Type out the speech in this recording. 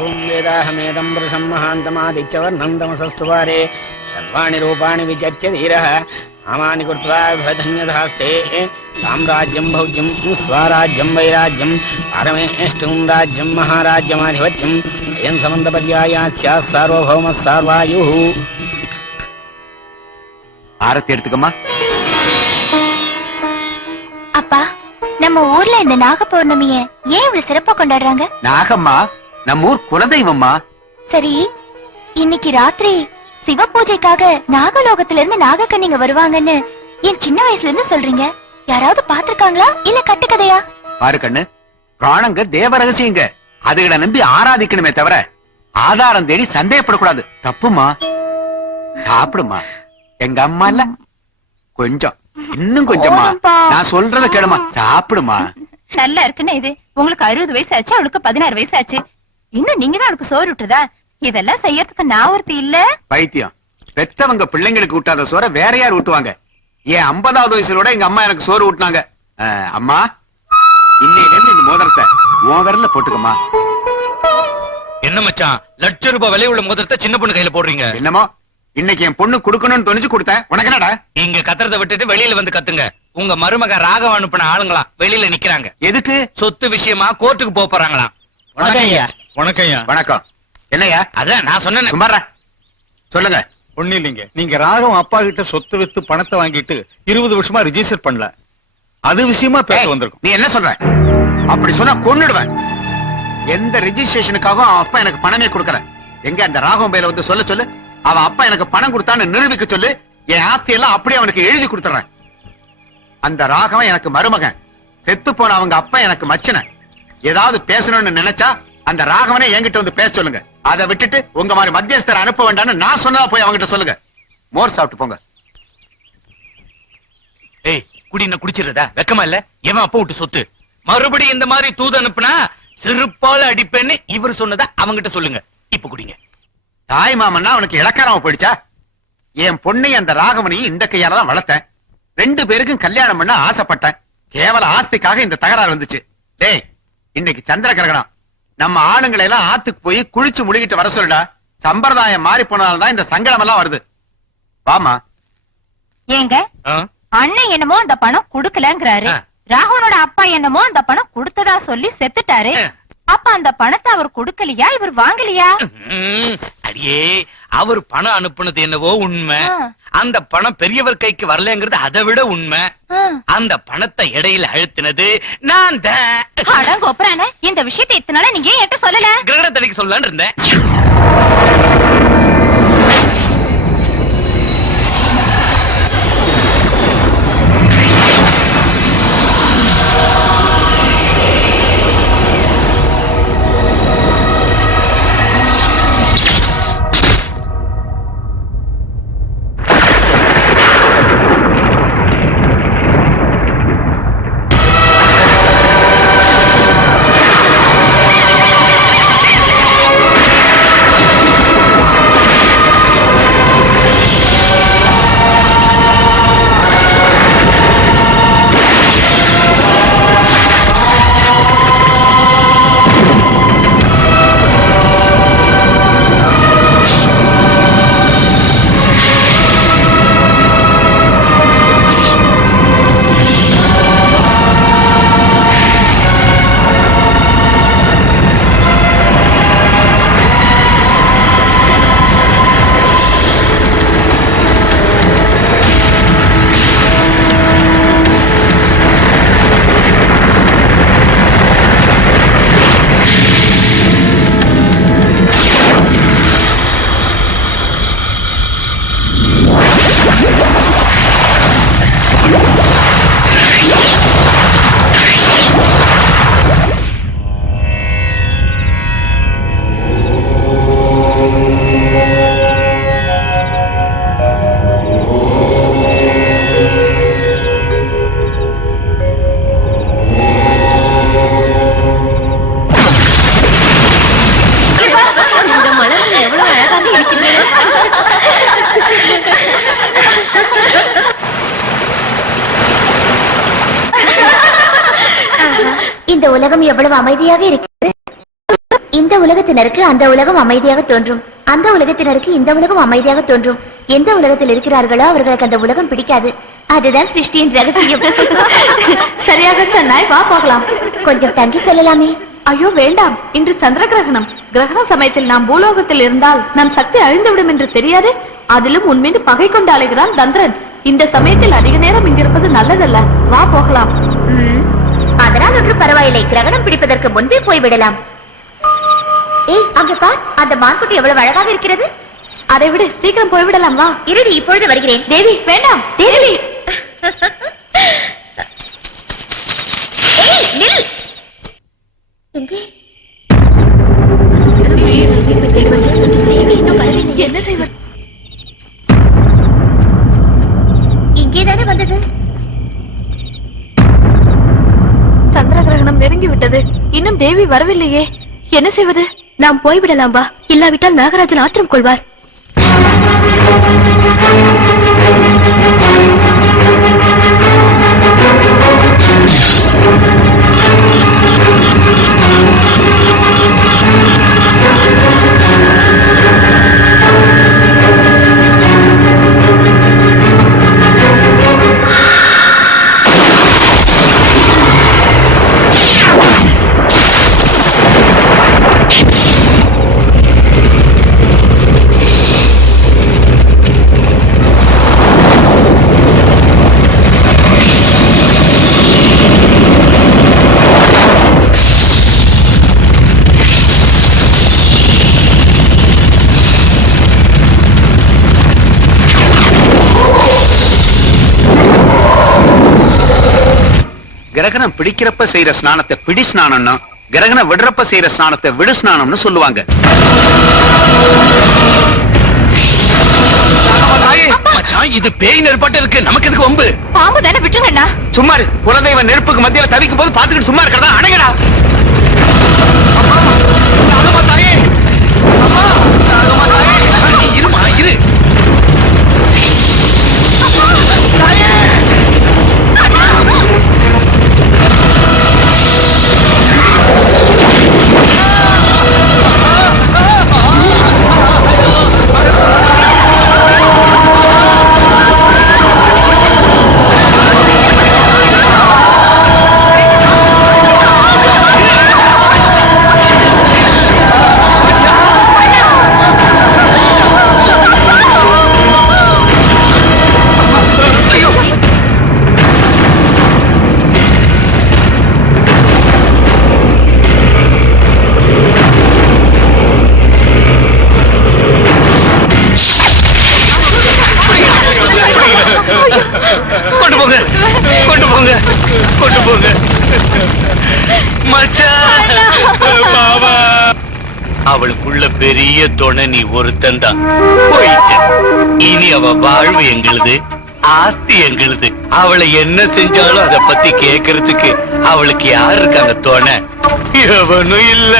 ఓం వేదాహమేదం వృషం మహాంతమాదిత్యవర్ణం తమసస్తు వారే సర్వాణి రూపాణి విచర్య ధీర నామాని కృత్వా ధన్యధాస్తే సామ్రాజ్యం భౌజ్యం స్వరాజ్యం వైరాజ్యం పరమేష్టం రాజ్యం మహారాజ్యమాధిపత్యం అయం సమంతపర్యాయాస్య సార్వభౌమ సార్వాయు ஆரத்தி எடுத்துக்கம்மா அப்பா நம்ம ஊர்ல இந்த நாக பௌர்ணமிய ஏன் இவ்வளவு சிறப்பா கொண்டாடுறாங்க நாகம்மா நம்ம ஊர் குலதெய்வம்மா. சரி இன்னைக்கு ராத்திரி சிவ பூஜைக்காக நாகலோகத்துல இருந்து நாகக்கன்னிங்க வருவாங்கன்னு என் சின்ன வயசுல இருந்து சொல்றீங்க. யாராவது பாத்திருக்காங்களா இல்ல கட்டுக்கதையா? பாரு கண்ணு பிராணங்க தேவ ரகசியங்க. அதுகளை நம்பி ஆராதிக்கணுமே தவிர ஆதாரம் தேடி சந்தேகப்படக்கூடாது. தப்புமா சாப்பிடுமா எங்க அம்மா இல்ல. கொஞ்சம் இன்னும் கொஞ்சமா போதும்பா. நான் சொல்றத கேளுமா சாப்பிடுமா நல்லா இருக்குன்னு இது. உங்களுக்கு அறுபது வயசு ஆச்சு அவளுக்கு பதினாறு வயசு ஆச்சு. இன்னும் நீங்க தான் அவளுக்கு சோறு விட்டுதா இதெல்லாம் செய்யறதுக்கு நான் ஒருத்தி இல்ல? பைத்தியம். பெத்தவங்க பிள்ளைங்களுக்கு ஊட்டாத சோற வேற யார் ஊட்டுவாங்க? ஏன் ஐம்பதாவது வயசுலோட எங்க அம்மா எனக்கு சோறு ஊட்டினாங்க. அஹ், அம்மா இன்னையில இருந்து இந்த மோதிரத்தை உன் விரல்ல போட்டுக்கம்மா. என்ன மச்சான் லட்ச ரூபாய் விலை உள்ள மோதிரத்தை சின்ன பொண்ணு கையில போடுறீங்க? என்னமோ இன்னைக்கு என் பொண்ணு கொடுக்கணும்னு துணிச்சு கொடுத்தேன். உனக்கு என்னடா? இங்க கத்துறத விட்டுட்டு வெளியில வந்து கத்துங்க. உங்க மருமக ராகவ அனுப்பின ஆளுங்களாம் வெளியில நிக்கிறாங்க. எதுக்கு? சொத்து விஷயமா கோர்ட்டுக்கு போக போறாங்களாம். வணக்கம் வணக்கம். என்னய்யா? அதான் நான் சொன்னேன். சுமாரா சொல்லுங்க. ஒண்ணு இல்லைங்க. நீங்க ராகவன் அப்பா கிட்ட சொத்து வித்து பணத்தை வாங்கிட்டு இருபது வருஷமா ரிஜிஸ்டர் பண்ணல. அது விஷயமா பேச வந்திருக்கோம். நீ என்ன சொல்ற? அப்படி சொன்னா கொன்னுடுவேன். எந்த ரெஜிஸ்ட்ரேஷனுக்காகவும் அவன் அப்பா எனக்கு பணமே கொடுக்கற எங்க அந்த ராகவன் பையில வந்து சொல்ல சொல்லு. அவன் அப்பா எனக்கு பணம் கொடுத்தான்னு நிரூபிக்க சொல்லு. என் ஆஸ்தி எல்லாம் அப்படியே அவனுக்கு எழுதி கொடுத்துறேன் அந்த ராகவன் எனக்கு மருமகன். செத்து போன அவங்க அப்பா எனக்கு மச்சன ஏதாவது பேசணும்னு நினைச்சா அந்த ராகவனை என்கிட்ட வந்து பேச சொல்லுங்க. அதை விட்டுட்டு உங்க மாதிரி மத்தியஸ்தரை அனுப்ப வேண்டாம்னு நான் சொன்னதா போய் அவங்கிட்ட சொல்லுங்க. மோர் சாப்பிட்டு போங்க. ஏய் குடி என்ன குடிச்சிருதா வெக்கமா இல்ல? எவன் அப்பா விட்டு சொத்து? மறுபடியும் இந்த மாதிரி தூது அனுப்புனா சிறுப்பால அடிப்பேன்னு இவர் சொன்னதா அவங்கிட்ட சொல்லுங்க. இப்ப குடிங்க. தாய் மாமன்னா அவனுக்கு இலக்காரமா போயிடுச்சா? என் பொண்ணையும் அந்த ராகவனையும் இந்த கையால தான் வளர்த்தேன். ரெண்டு பேருக்கும் கல்யாணம் பண்ண ஆசைப்பட்டேன். கேவல ஆஸ்திக்காக இந்த தகராறு வந்துச்சு. டேய் இன்னைக்கு சந்திர கிரகணம் நம்ம ஆளுங்களை எல்லாம் ஆத்துக்கு போய் குளிச்சு முழுகிட்டு வர சொல்லுடா. சம்பிரதாயம் மாறி போனதால்தான் இந்த சங்கடம் எல்லாம் வருது. வாமா ஏங்க? அண்ணன் என்னமோ அந்த பணம் குடுக்கலங்கிறாரு. ராகவனோட அப்பா என்னமோ அந்த பணம் கொடுத்ததா சொல்லி செத்துட்டாரு. அப்ப அந்த பணத்தை அவர் குடுக்கலையா? இவர் வாங்கலையா? அடியே அவர் பணம் அனுப்புனது என்னவோ உண்மை. அந்த பணம் பெரியவர் கைக்கு வரலங்கிறது அதை விட உண்மை. அந்த பணத்தை இடையில அழுத்தினது நான் தான் இந்த விஷயத்தை இத்தனை நாளா நீங்க ஏன் என்கிட்ட சொல்லல கிரகணத்தடிக்கு சொல்லலான்னு இருந்தேன் இந்த உலகம் எவ்வளவு அமைதியாக இருக்கிறது? இந்த உலகத்தினருக்கு அந்த உலகம் அமைதியாக தோன்றும். அந்த உலகத்தினருக்கு இந்த உலகம் அமைதியாக தோன்றும். எந்த உலகத்தில் இருக்கிறார்களோ அவர்களுக்கு அந்த உலகம் பிடிக்காது. அதுதான் சிருஷ்டியின் ரகசியம். சரியாக சொன்னாய் வா போகலாம். கொஞ்சம் தங்கி செல்லலாமே. ஐயோ வேண்டாம். இன்று சந்திர கிரகணம். கிரகண சமயத்தில் நாம் பூலோகத்தில் இருந்தால் நம் சக்தி அழிந்துவிடும் என்று தெரியாது. அதிலும் உன் மீது பகை கொண்டு அலைகிறான் தந்திரன். இந்த சமயத்தில் அதிக நேரம் இங்கிருப்பது நல்லதல்ல. வா போகலாம். ம், அதனால் ஒன்று பரவாயில்லை கிரகணம் பிடிப்பதற்கு முன்பே போய்விடலாம் ஏய் அங்கே பார் அந்த மான்குட்டி எவ்வளவு அழகாக இருக்கிறது அதை விடு சீக்கிரம் போய்விடலாம் வா இருடி இப்பொழுது வருகிறேன் தேவி வேண்டாம் தேவி ஏய் நில் எங்கே என்ன செய்வது இங்கேதானே வந்தது சந்திர கிரகணம் நெருங்கி விட்டது இன்னும் தேவி வரவில்லையே. என்ன செய்வது? நாம் போய்விடலாம் வா. இல்லாவிட்டால் நாகராஜன் ஆத்திரம் கொள்வார். கிரகணம் பிடிக்கிறப்ப செய்யற ஸ்நானத்தை பிடி ஸ்நானம்னு கிரகணம் விடுறப்ப செய்யற ஸ்நானத்தை விடு ஸ்நானம்னு சொல்லுவாங்க. மச்சான், இது பேய் நெருப்பாட்டு இருக்கு. நமக்கு எதுக்கு வம்பு? பாம்பு தானே விட்டுருங்கண்ணா சும்மா இரு. குலதெய்வ நெருப்புக்கு மத்தியில தவிக்கும் போது பாத்துக்கிட்டு சும்மா இருக்கிறதா? அணைங்கடா அம்மா, தாயே. அம்மா, அம்மா, தாயே. நீ இருமா இரு. அவளுக்குள்ள பெரிய துணை நீ ஒருத்தன் தான் இனி அவ வாழ்வு எங்களுது ஆஸ்தி எங்களுது. அவளை என்ன செஞ்சாலும் அத பத்தி கேக்குறதுக்கு அவளுக்கு யார் இருக்காங்க துணை எவனும் இல்ல.